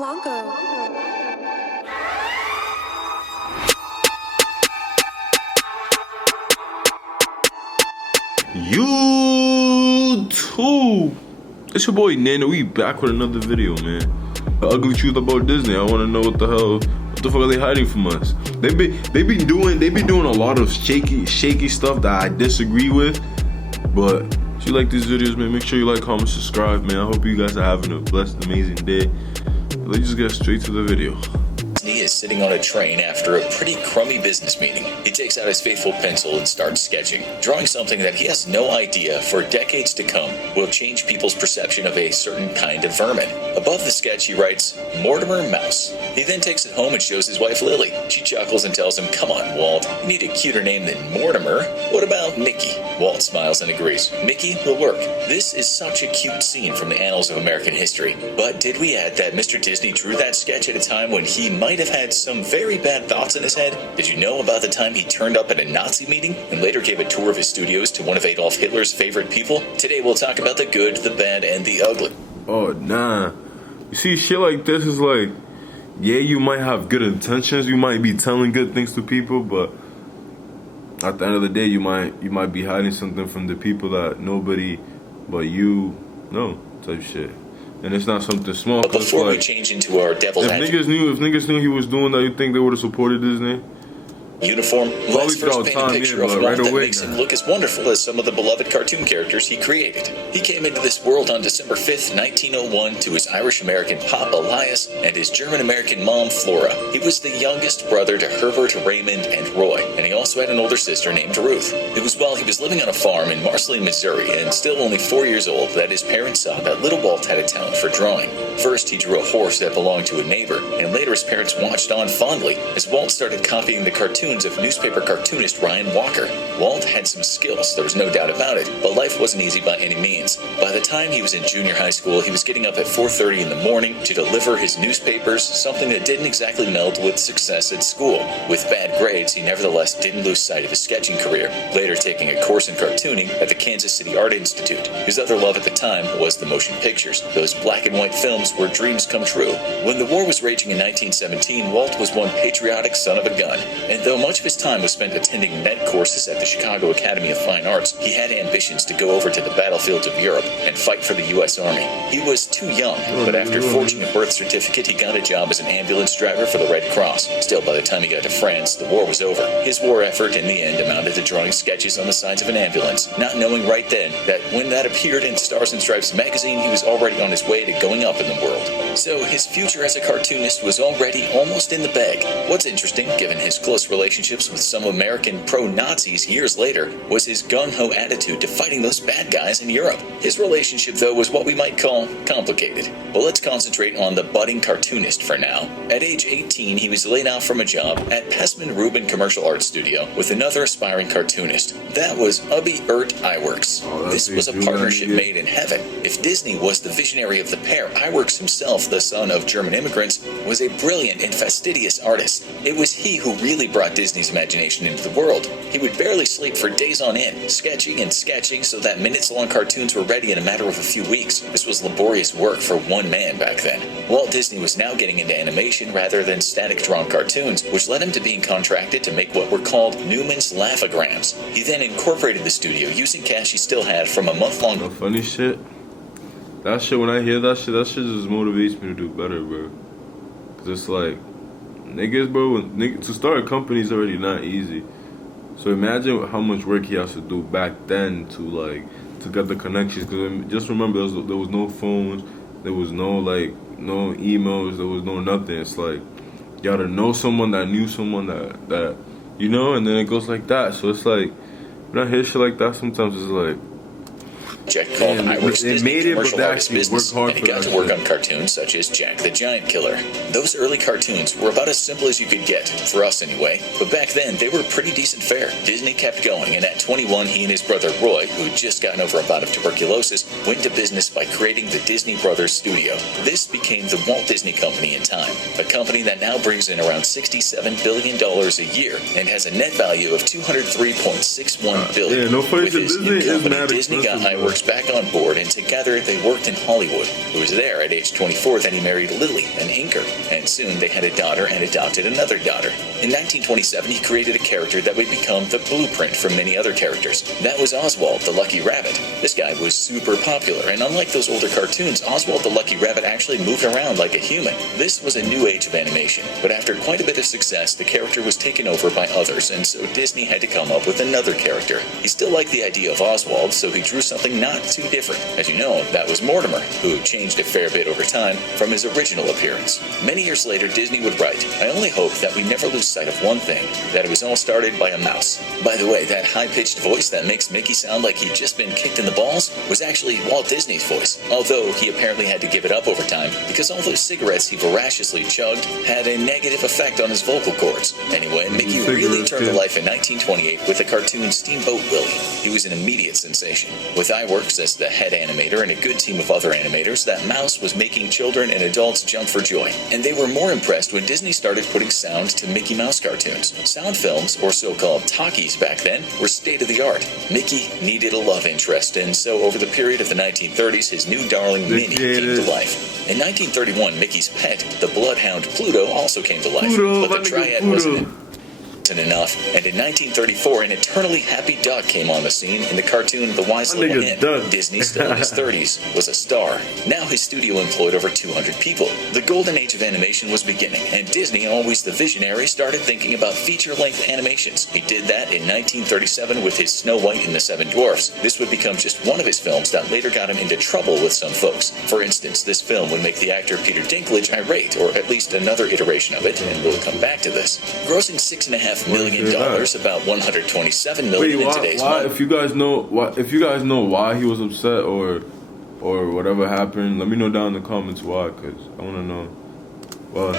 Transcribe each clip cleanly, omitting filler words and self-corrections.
Blanco. YouTube, it's your boy Nana. We back with another video, man. The ugly truth about Disney. I want to know what the fuck are they hiding from us? They be doing a lot of shaky stuff that I disagree with. But if you like these videos, man, make sure you like, comment, subscribe, man. I hope you guys are having a blessed, amazing day. Let's just get straight to the video. Disney is sitting on a train after a pretty crummy business meeting. He takes out his faithful pencil and starts sketching, drawing something that he has no idea for decades to come will change people's perception of a certain kind of vermin. Above the sketch he writes, Mortimer Mouse. He then takes it home and shows his wife Lily. She chuckles and tells him, "Come on, Walt, you need a cuter name than Mortimer. What about Mickey?" Walt smiles and agrees. Mickey will work. This is such a cute scene from the annals of American history. But did we add that Mr. Disney drew that sketch at a time when he might have had some very bad thoughts in his head? Did you know about the time he turned up at a Nazi meeting and later gave a tour of his studios to one of Adolf Hitler's favorite people? Today we'll talk about the good, the bad, and the ugly. Oh, nah. You see, shit like this is like, yeah, you might have good intentions, you might be telling good things to people, but at the end of the day, you might be hiding something from the people that nobody but you know, type shit. And it's not something small. But before like, we change into our devil's advocate, if niggas knew he was doing that, you think they would have supported Disney? Uniform, let's first paint a picture of Walt that makes him look as wonderful as some of the beloved cartoon characters he created. He came into this world on December 5th, 1901 to his Irish-American pop Elias and his German-American mom Flora. He was the youngest brother to Herbert, Raymond, and Roy, and he also had an older sister named Ruth. It was while he was living on a farm in Marceline, Missouri, and still only 4 years old, that his parents saw that little Walt had a talent for drawing. First, he drew a horse that belonged to a neighbor, and later his parents watched on fondly as Walt started copying the cartoons of newspaper cartoonist Ryan Walker. Walt had some skills, there was no doubt about it, but life wasn't easy by any means. By the time he was in junior high school, he was getting up at 4:30 in the morning to deliver his newspapers, something that didn't exactly meld with success at school. With bad grades, he nevertheless didn't lose sight of his sketching career, later taking a course in cartooning at the Kansas City Art Institute. His other love at the time was the motion pictures, those black and white films where dreams come true. When the war was raging in 1917, Walt was one patriotic son of a gun, and though much of his time was spent attending med courses at the Chicago Academy of Fine Arts, he had ambitions to go over to the battlefields of Europe and fight for the U.S. Army. He was too young, but after forging a birth certificate, he got a job as an ambulance driver for the Red Cross. Still, by the time he got to France, the war was over. His war effort, in the end, amounted to drawing sketches on the sides of an ambulance, not knowing right then that when that appeared in Stars and Stripes magazine, he was already on his way to going up in the world. So his future as a cartoonist was already almost in the bag. What's interesting, given his close relationships with some American pro-Nazis years later, was his gung-ho attitude to fighting those bad guys in Europe. His relationship, though, was what we might call complicated. But let's concentrate on the budding cartoonist for now. At age 18, he was laid off from a job at Pessman Rubin Commercial Art Studio with another aspiring cartoonist. That was Ubby Ert Iwerks. This was a partnership made in heaven. If Disney was the visionary of the pair, Iwerks himself, the son of German immigrants, was a brilliant and fastidious artist. It was he who really brought Disney's imagination into the world. He would barely sleep for days on end, sketching and sketching so that minutes-long cartoons were ready in a matter of a few weeks. This was laborious work for one man back then. Walt Disney was now getting into animation rather than static-drawn cartoons, which led him to being contracted to make what were called Newman's Laugh-O-Grams. He then incorporated the studio using cash he still had from a month-long... The funny shit, that shit, when I hear that shit just motivates me to do better, bro. Cause it's like, niggas, bro, to start a company is already not easy. So imagine how much work he has to do back then to get the connections. Cause just remember, there was no phones, there was no no emails, there was no nothing. It's like you gotta know someone that knew someone that you know, and then it goes like that. So it's like when I hear shit like that, sometimes it's like, called Iwerks Disney Commercial Artist Business, and he got to work on cartoons such as Jack the Giant Killer. Those early cartoons were about as simple as you could get, for us anyway, but back then they were pretty decent fare. Disney kept going, and at 21 he and his brother Roy, who had just gotten over a bout of tuberculosis, went to business by creating the Disney Brothers Studio. This became the Walt Disney Company in time, a company that now brings in around $67 billion a year and has a net value of $203.61 billion. Yeah, no place With his new company, Disney got Iwerks was back on board, and together they worked in Hollywood. It was there at age 24 that he married Lily, an inker, and soon they had a daughter and adopted another daughter. In 1927, he created a character that would become the blueprint for many other characters. That was Oswald the Lucky Rabbit. This guy was super popular, and unlike those older cartoons, Oswald the Lucky Rabbit actually moved around like a human. This was a new age of animation, but after quite a bit of success, the character was taken over by others, and so Disney had to come up with another character. He still liked the idea of Oswald, so he drew something not too different. As you know, that was Mortimer, who changed a fair bit over time from his original appearance. Many years later, Disney would write, "I only hope that we never lose sight of one thing, that it was all started by a mouse." By the way, that high-pitched voice that makes Mickey sound like he'd just been kicked in the balls was actually Walt Disney's voice, although he apparently had to give it up over time because all those cigarettes he voraciously chugged had a negative effect on his vocal cords. Anyway, Mickey really turned to life in 1928 with the cartoon Steamboat Willie. He was an immediate sensation. With iWorks as the head animator and a good team of other animators, that mouse was making children and adults jump for joy. And they were more impressed when Disney started putting sound to Mickey Mouse cartoons. Sound films, or so-called talkies back then, were state-of-the-art. Mickey needed a love interest, and so over the period of the 1930s, his new darling Minnie came to life. In 1931, Mickey's pet, the bloodhound Pluto, also came to life, but the triad wasn't enough, and in 1934 an eternally happy duck came on the scene in the cartoon The Wise Little Hen. Disney, still in his 30s, was a star. Now his studio employed over 200 people. The golden age of animation was beginning, and Disney, always the visionary, started thinking about feature-length animations. He did that in 1937 with his Snow White and the Seven Dwarfs. This would become just one of his films that later got him into trouble with some folks. For instance, this film would make the actor Peter Dinklage irate, or at least another iteration of it, and we'll come back to this. Grossing $6.5 million, about $127 million in today's money. If you guys know why he was upset or whatever happened, let me know down in the comments why, because I want to know.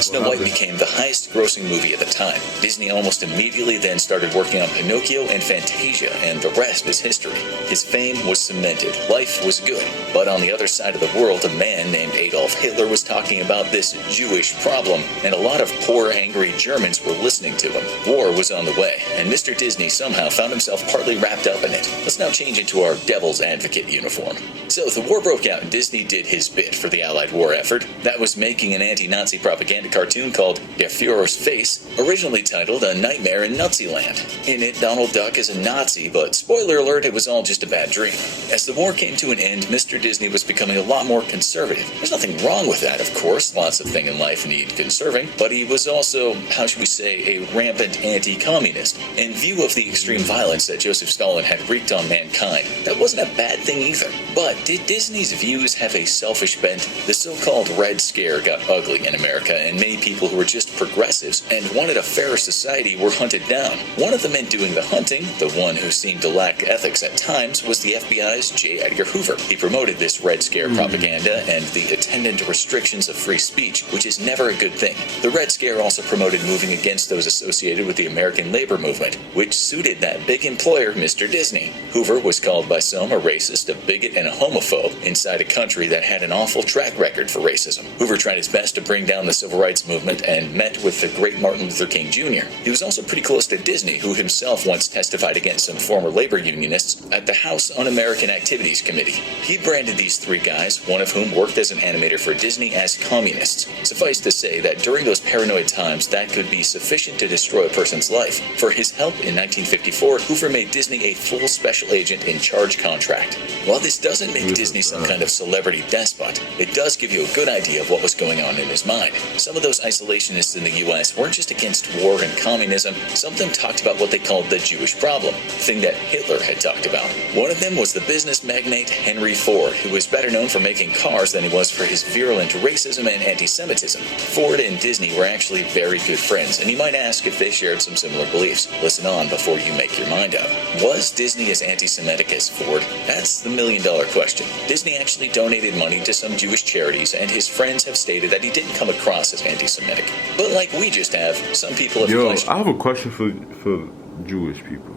Snow White became the highest grossing movie at the time. Disney almost immediately then started working on Pinocchio and Fantasia, and the rest is history. His fame was cemented. Life was good. But on the other side of the world, a man named Adolf Hitler was talking about this Jewish problem, and a lot of poor, angry Germans were listening to him. War was on the way, and Mr. Disney somehow found himself partly wrapped up in it. Let's now change into our devil's advocate uniform. So the war broke out, and Disney did his bit for the Allied war effort. That was making an anti-Nazi propaganda cartoon called Der Fuhrer's Face, originally titled A Nightmare in Naziland. In it, Donald Duck is a Nazi, but spoiler alert, it was all just a bad dream. As the war came to an end, Mr. Disney was becoming a lot more conservative. There's nothing wrong with that, of course. Lots of things in life need conserving, but he was also, how should we say, a rampant anti-communist. In view of the extreme violence that Joseph Stalin had wreaked on mankind, that wasn't a bad thing either. But did Disney's views have a selfish bent? The so-called Red Scare got ugly in America, and many people who were just progressives and wanted a fairer society were hunted down. One of the men doing the hunting, the one who seemed to lack ethics at times, was the FBI's J. Edgar Hoover. He promoted this Red Scare propaganda and the attendant restrictions of free speech, which is never a good thing. The Red Scare also promoted moving against those associated with the American labor movement, which suited that big employer, Mr. Disney. Hoover was called by some a racist, a bigot, and a homophobe inside a country that had an awful track record for racism. Hoover tried his best to bring down the civil rights movement and met with the great Martin Luther King Jr. He was also pretty close to Disney, who himself once testified against some former labor unionists at the House Un-American Activities Committee. He branded these three guys, one of whom worked as an animator for Disney, as communists. Suffice to say that during those paranoid times, that could be sufficient to destroy a person's life. For his help in 1954, Hoover made Disney a full special agent in charge contract. While this doesn't make Disney some kind of celebrity despot, it does give you a good idea of what was going on in his mind. Some of those isolationists in the U.S. weren't just against war and communism. Some of them talked about what they called the Jewish problem, the thing that Hitler had talked about. One of them was the business magnate Henry Ford, who was better known for making cars than he was for his virulent racism and anti-Semitism. Ford and Disney were actually very good friends, and you might ask if they shared some similar beliefs. Listen on before you make your mind up. Was Disney as anti-Semitic as Ford? That's the million-dollar question. Disney actually donated money to some Jewish charities, and his friends have stated that he didn't come across as anti-Semitic. But like we just have, some people have questioned. I have a question for Jewish people.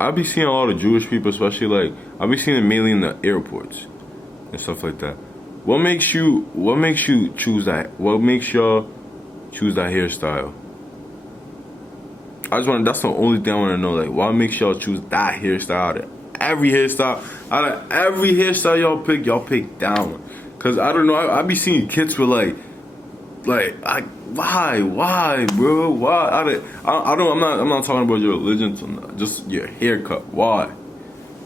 I be seeing a lot of Jewish people, especially I be seeing them mainly in the airports and stuff like that. What makes you choose that? What makes y'all choose that hairstyle? That's the only thing I want to know. Like, what makes y'all choose that hairstyle? Every hairstyle, Out of every hairstyle y'all pick that one. Cause I don't know, I be seeing kids with why, bro? Why? I'm not talking about your religion, just your haircut. Why?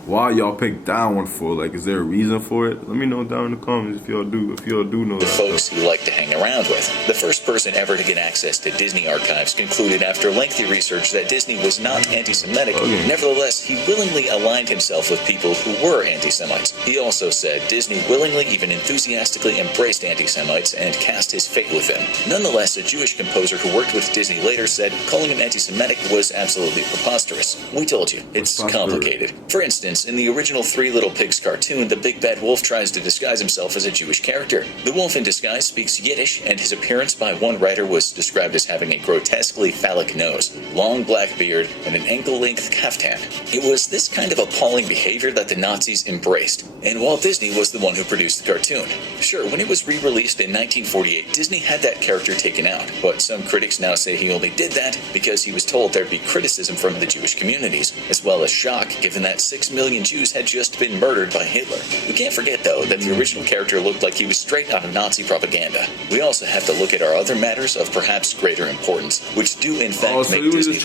Why y'all pick that one for? Like, is there a reason for it? Let me know down in the comments if y'all do know the that. Folks you like to hang around with. The first person ever to get access to Disney archives concluded after lengthy research that Disney was not anti-Semitic. Okay. Nevertheless, he willingly aligned himself with people who were anti-Semites. He also said Disney willingly, even enthusiastically, embraced anti-Semites and cast his fate with them. Nonetheless, a Jewish composer who worked with Disney later said calling him anti-Semitic was absolutely preposterous. We told you, it's complicated. For instance, in the original Three Little Pigs cartoon, the big bad wolf tries to disguise himself as a Jewish character. The wolf in disguise speaks Yiddish, and his appearance by one writer was described as having a grotesquely phallic nose, long black beard, and an ankle-length kaftan. It was this kind of appalling behavior that the Nazis embraced, and Walt Disney was the one who produced the cartoon. Sure, when it was re-released in 1948, Disney had that character taken out, but some critics now say he only did that because he was told there'd be criticism from the Jewish communities, as well as shock given that 6 million Jews had just been murdered by Hitler. We can't forget, though, that the original character looked like he was straight out of Nazi propaganda. We also have to look at our other matters of perhaps greater importance, which do in fact make Disney... He was just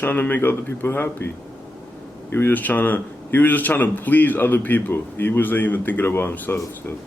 trying to make other people happy. He was just trying to please other people. He wasn't even thinking about himself. So.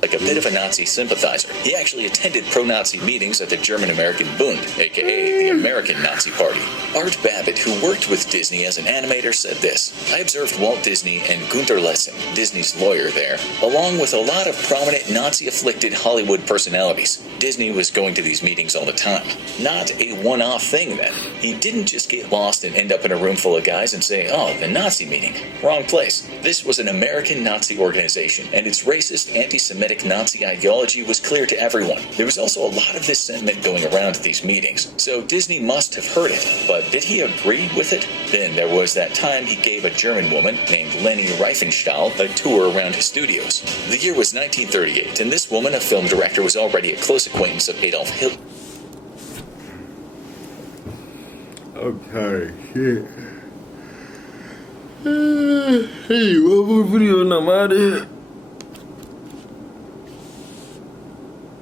Like a bit of a Nazi sympathizer, he actually attended pro-Nazi meetings at the German-American Bund, aka the American Nazi Party. Art Babbitt, who worked with Disney as an animator, said this: I observed Walt Disney and Gunter Lessing, Disney's lawyer there, along with a lot of prominent Nazi-afflicted Hollywood personalities. Disney was going to these meetings all the time. Not a one-off thing, then. He didn't just get lost and end up in a room full of guys and say, oh, the Nazi meeting. Wrong place. This was an American Nazi organization, and its racist, anti-Semitic Nazi ideology was clear to everyone. There was also a lot of this sentiment going around at these meetings, so Disney must have heard it. But did he agree with it? Then there was that time he gave a German woman named Leni Riefenstahl a tour around his studios. The year was 1938, and this woman, a film director, was already a close acquaintance of Adolf Hitler. Okay, shit. Hey, one more video and I'm out of here.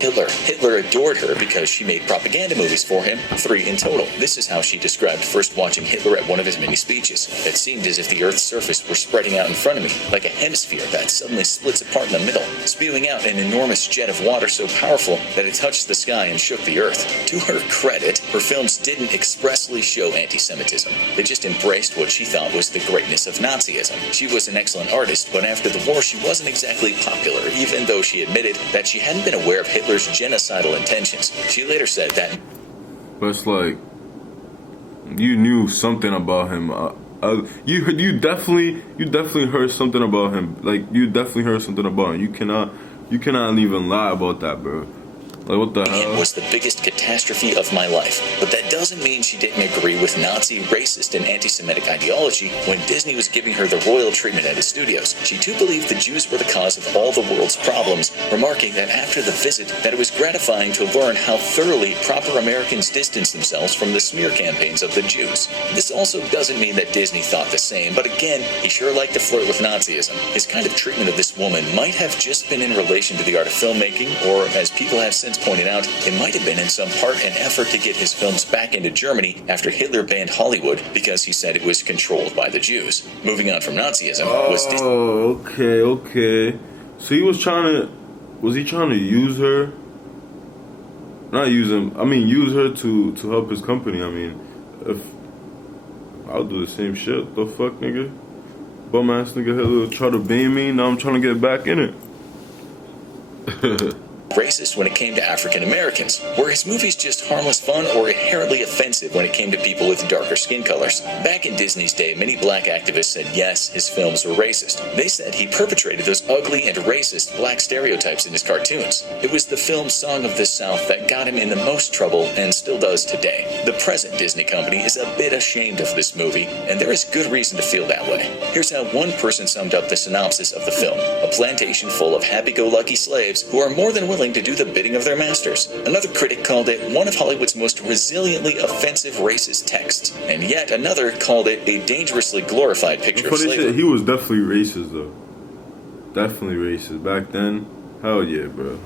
Hitler adored her because she made propaganda movies for him, 3 in total. This is how she described first watching Hitler at one of his many speeches. It seemed as if the Earth's surface were spreading out in front of me, like a hemisphere that suddenly splits apart in the middle, spewing out an enormous jet of water so powerful that it touched the sky and shook the Earth. To her credit, her films didn't expressly show anti-Semitism. They just embraced what she thought was the greatness of Nazism. She was an excellent artist, but after the war she wasn't exactly popular, even though she admitted that she hadn't been aware of Hitler's genocidal intentions. She later said that... But it's like, you knew something about him. You definitely heard something about him. Like, you definitely heard something about him. You cannot even lie about that, bro. Like, what the hell? It was the biggest catastrophe of my life. But that doesn't mean she didn't agree with Nazi, racist, and anti-Semitic ideology when Disney was giving her the royal treatment at his studios. She too believed the Jews were the cause of all the world's problems, remarking that after the visit that it was gratifying to learn how thoroughly proper Americans distanced themselves from the smear campaigns of the Jews. This also doesn't mean that Disney thought the same, but again, he sure liked to flirt with Nazism. His kind of treatment of this woman might have just been in relation to the art of filmmaking, or as people have since pointed out, it might have been in some part an effort to get his films back into Germany after Hitler banned Hollywood because he said it was controlled by the Jews. Moving on from Nazism was... Okay. So was he trying to use her? Not use him, use her to help his company. I'll do the same shit. The fuck, nigga? Bum ass nigga Hitler try to ban me, now I'm trying to get back in it. Racist when it came to African Americans. Were his movies just harmless fun or inherently offensive when it came to people with darker skin colors? Back in Disney's day, many black activists said yes, his films were racist. They said he perpetrated those ugly and racist black stereotypes in his cartoons. It was the film Song of the South that got him in the most trouble and still does today. The present Disney company is a bit ashamed of this movie, and there is good reason to feel that way. Here's how one person summed up the synopsis of the film: a plantation full of happy-go-lucky slaves who are more than willing willing to do the bidding of their masters. Another critic called it one of Hollywood's most resiliently offensive racist texts, and yet another called it a dangerously glorified picture of slavery. He was definitely racist, though. Definitely racist. Back then, hell yeah, bro.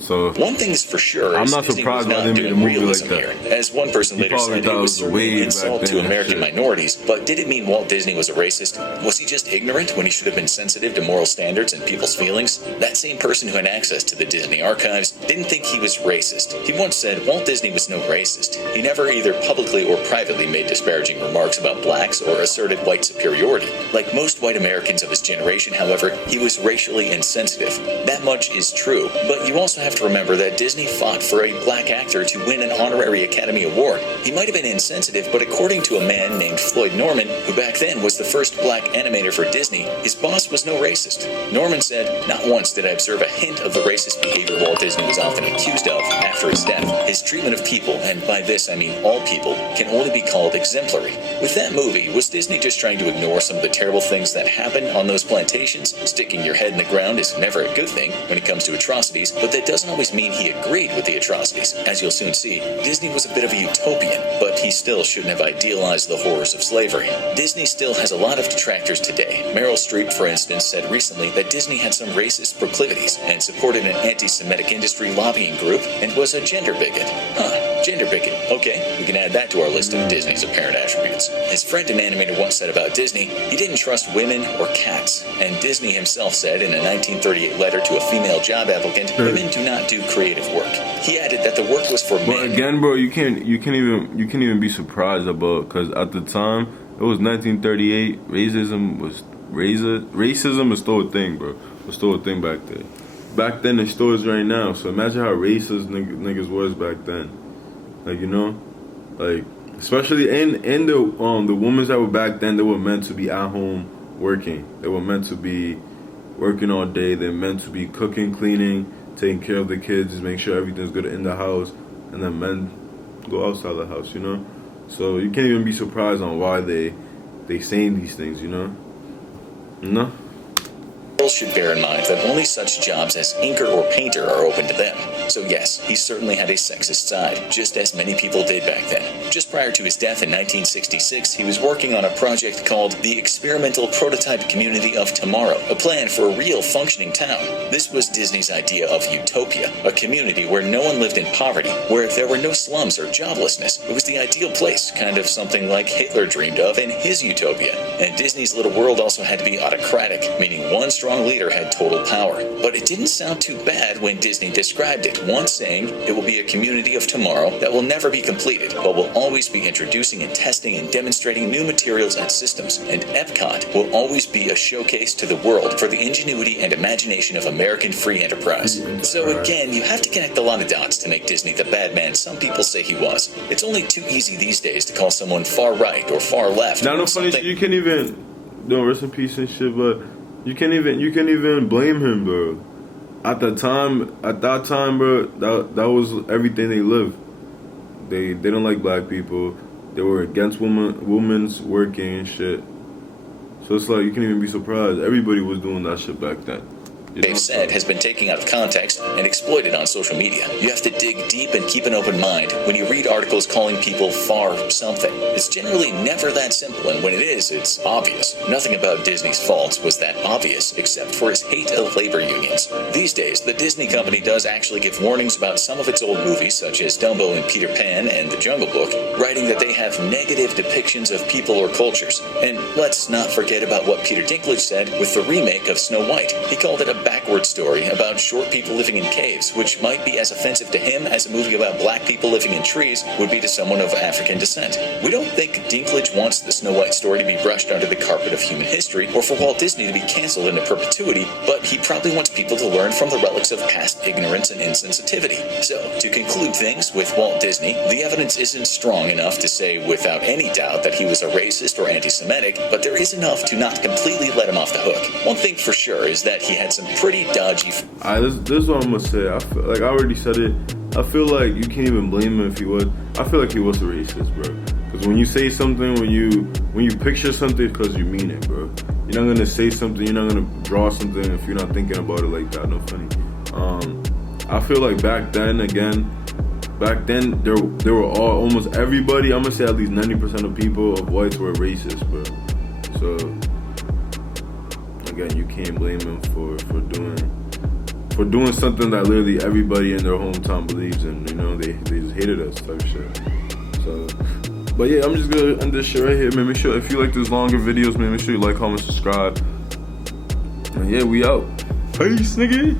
So one thing is for sure, I'm not surprised why they made a movie like that. Here. As one person later said, it was certainly an insult to American minorities, but did it mean Walt Disney was a racist? Was he just ignorant when he should have been sensitive to moral standards and people's feelings? That same person who had access to the Disney archives didn't think he was racist. He once said Walt Disney was no racist. He never either publicly or privately made disparaging remarks about blacks or asserted white superiority. Like most white Americans of his generation, however, he was racially insensitive. That much is true, but you also have to remember that Disney fought for a black actor to win an honorary Academy Award. He might have been insensitive, but according to a man named Floyd Norman, who back then was the first black animator for Disney, his boss was no racist. Norman said, "Not once did I observe a hint of the racist behavior Walt Disney was often accused of after his death. His treatment of people, and by this I mean all people, can only be called exemplary." With that movie, was Disney just trying to ignore some of the terrible things that happened on those plantations? Sticking your head in the ground is never a good thing when it comes to atrocities, but that doesn't always mean he agreed with the atrocities. As you'll soon see, Disney was a bit of a utopian, but he still shouldn't have idealized the horrors of slavery. Disney still has a lot of detractors today. Meryl Streep, for instance, said recently that Disney had some racist proclivities and supported an anti-Semitic industry lobbying group and was a gender bigot. Gender bigot. Okay, we can add that to our list of Disney's apparent attributes. His friend and animator once said about Disney, he didn't trust women or cats. And Disney himself said in a 1938 letter to a female job applicant, women do not do creative work. He added that the work was for men. But again, bro, you can't even be surprised about, because at the time it was 1938. Racism was still a thing, bro. It was still a thing back then. Back then, it still is right now. So imagine how racist niggas was back then. Like, you know, like especially in the women that were back then, they were meant to be at home working. They were meant to be working all day. They're meant to be cooking, cleaning, taking care of the kids, make sure everything's good in the house, and then men go outside the house, you know? So you can't even be surprised on why they saying these things, you know? No? Should bear in mind that only such jobs as inker or painter are open to them. So yes, he certainly had a sexist side, just as many people did back then. Just prior to his death in 1966, he was working on a project called the Experimental Prototype Community of Tomorrow, a plan for a real functioning town. This was Disney's idea of utopia, a community where no one lived in poverty, where there were no slums or joblessness. It was the ideal place, kind of something like Hitler dreamed of in his utopia. And Disney's little world also had to be autocratic, meaning one strong leader had total power. But it didn't sound too bad when Disney described it, once saying it will be a community of tomorrow that will never be completed, but will always be introducing and testing and demonstrating new materials and systems. And Epcot will always be a showcase to the world for the ingenuity and imagination of American free enterprise. So again, you have to connect a lot of dots to make Disney the bad man some people say he was. It's only too easy these days to call someone far right or far left. Now, no funny shit, you can't even, no, rest in peace and shit, but you can't even blame him, bro. At that time, bro, that was everything they lived. They don't like black people. They were against women's working and shit. So it's like you can't even be surprised. Everybody was doing that shit back then. They've said has been taken out of context and exploited on social media. You have to dig deep and keep an open mind when you read articles calling people far something. It's generally never that simple, and when it is, it's obvious. Nothing about Disney's faults was that obvious, except for his hate of labor unions. These days, the Disney company does actually give warnings about some of its old movies, such as Dumbo and Peter Pan and The Jungle Book, writing that they have negative depictions of people or cultures. And let's not forget about what Peter Dinklage said with the remake of Snow White. He called it a backward story about short people living in caves, which might be as offensive to him as a movie about black people living in trees would be to someone of African descent. We don't think Dinklage wants the Snow White story to be brushed under the carpet of human history or for Walt Disney to be canceled into perpetuity, but he probably wants people to learn from the relics of past ignorance and insensitivity. So, to conclude things with Walt Disney, the evidence isn't strong enough to say without any doubt that he was a racist or anti-Semitic, but there is enough to not completely let him off the hook. One thing for sure is that he had some pretty dodgy. This is what I'm gonna say. I feel like I already said it. I feel like you can't even blame him if he was. I feel like he was a racist, bro. Because when you say something, when you picture something, because you mean it, bro. You're not gonna say something. You're not gonna draw something if you're not thinking about it like that. No funny. I feel like back then there were almost everybody. I'm gonna say at least 90% of people of whites were racist, bro. So again, you can't blame them for doing something that literally everybody in their hometown believes in. You know, they just hated us type shit. So, but yeah, I'm just gonna end this shit right here, man. Make sure if you like these longer videos, man, make sure you like, comment, subscribe. And yeah, we out. Peace, nigga.